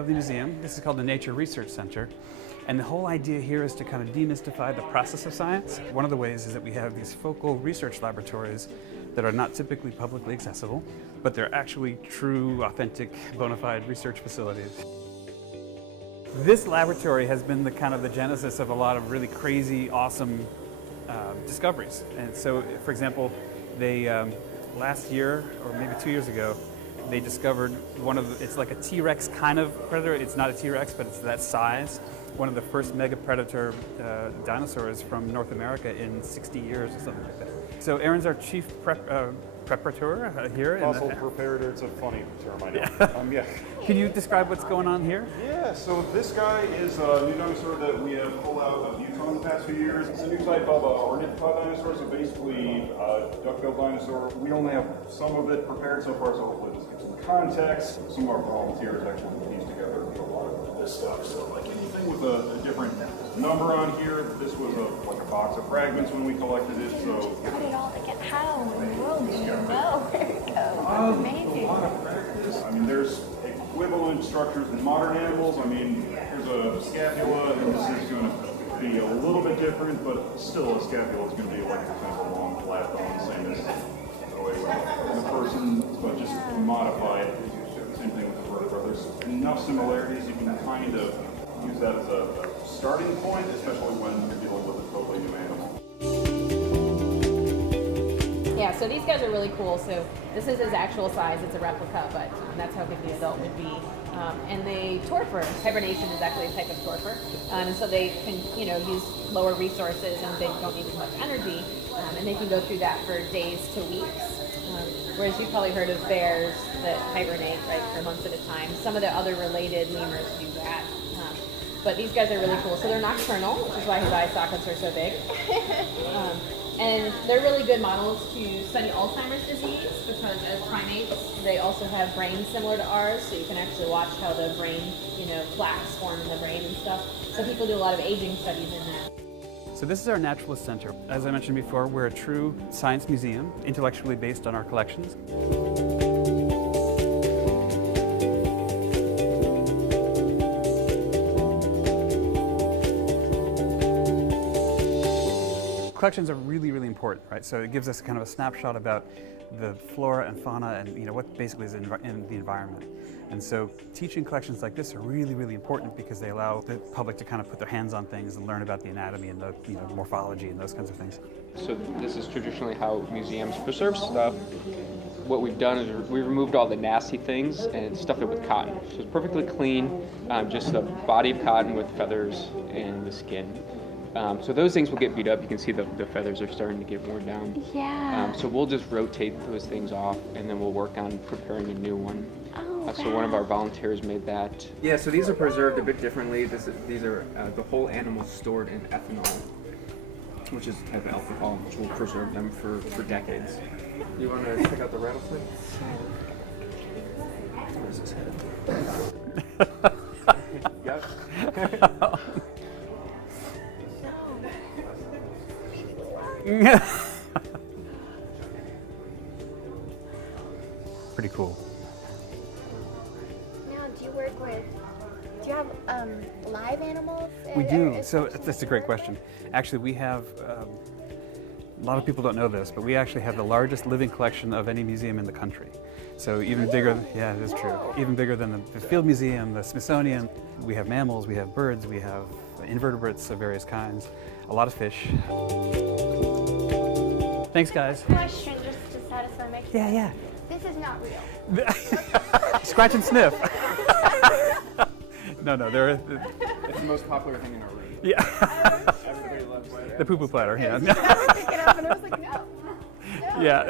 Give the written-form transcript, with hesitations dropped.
of the museum. This is called the Nature Research Center. And the whole idea here is to kind of demystify the process of science. One of the ways is that we have these focal research laboratories that are not typically publicly accessible, but they're actually true, authentic, bona fide research facilities. This laboratory has been the kind of the genesis of a lot of really crazy, awesome discoveries. And so, for example, they last year, or maybe 2 years ago, they discovered one of the, it's like a T-Rex kind of predator. It's not a T-Rex, but it's that size. One of the first mega predator dinosaurs from North America in 60 years or something like that. So Aaron's our chief preparator here. Fossil preparator, it's a funny term, I know. Yeah. Can you describe what's going on here? Yeah, so this guy is a new dinosaur that we have pulled out of Utah in the past few years. It's a new type of ornithopod dinosaur, so basically a duck-billed dinosaur. We only have some of it prepared so far, so hopefully this gives some context. Some of our volunteers actually pieced together a lot of this stuff. So like anything with a different number on here, this was like a box of fragments when we collected it. So got it all together. How in the world do you know where to go? That's amazing. A lot of practice. I mean, there's equivalent structures in modern animals. I mein, here's a scapula, and this is going to be a little bit different, but still a scapula is going to be like kind of a long, flat bone, same as the person, but just modified. Same thing with the vertebra. There's enough similarities you can kind of use that as a starting point, especially when you're dealing with a totally new animal. Yeah, so these guys are really cool. So this is his actual size. It's a replica, but that's how big the adult would be. And they torpor. Hibernation is actually a type of torpor. And so they can, use lower resources and they don't need as much energy. And they can go through that for days to weeks. Whereas you've probably heard of bears that hibernate, right, for months at a time. Some of the other related lemurs do that. But these guys are really cool. So they're nocturnal, which is why his eye sockets are so big. And they're really good models to study Alzheimer's disease because as primates, they also have brains similar to ours. So you can actually watch how the brain, plaques form in the brain and stuff. So people do a lot of aging studies in that. So this is our Naturalist Center. As I mentioned before, we're a true science museum, intellectually based on our collections. Collections are really, really important, right? So it gives us kind of a snapshot about the flora and fauna and what basically is in the environment. And so teaching collections like this are really, really important because they allow the public to kind of put their hands on things and learn about the anatomy and the morphology and those kinds of things. So this is traditionally how museums preserve stuff. What we've done is we removed all the nasty things and stuffed it with cotton. So it's perfectly clean, just a body of cotton with feathers and the skin. So those things will get beat up. You can see the feathers are starting to get worn down. Yeah. So we'll just rotate those things off and then we'll work on preparing a new one. So one of our volunteers made that. Yeah, so these are preserved a bit differently. These are the whole animal stored in ethanol, which is a type of alcohol, which will preserve them for decades. You want to check out the rattlesnake? Where's his head? Yep. Pretty cool. Now, do you have live animals? We do. So that's a great question. Actually, we have, a lot of people don't know this, but we actually have the largest living collection of any museum in the country. So even bigger, yeah, it is true. Even bigger than the Field Museum, the Smithsonian. We have mammals, we have birds, we have invertebrates of various kinds, a lot of fish. Thanks, guys. Question just to satisfy my curiosity. Yeah. This is not real. Scratch and sniff. No, they're. It's the most popular thing in our room. Yeah. Everybody loves it. The poo-poo platter, yeah. I was picking up and I was like, no. Yeah.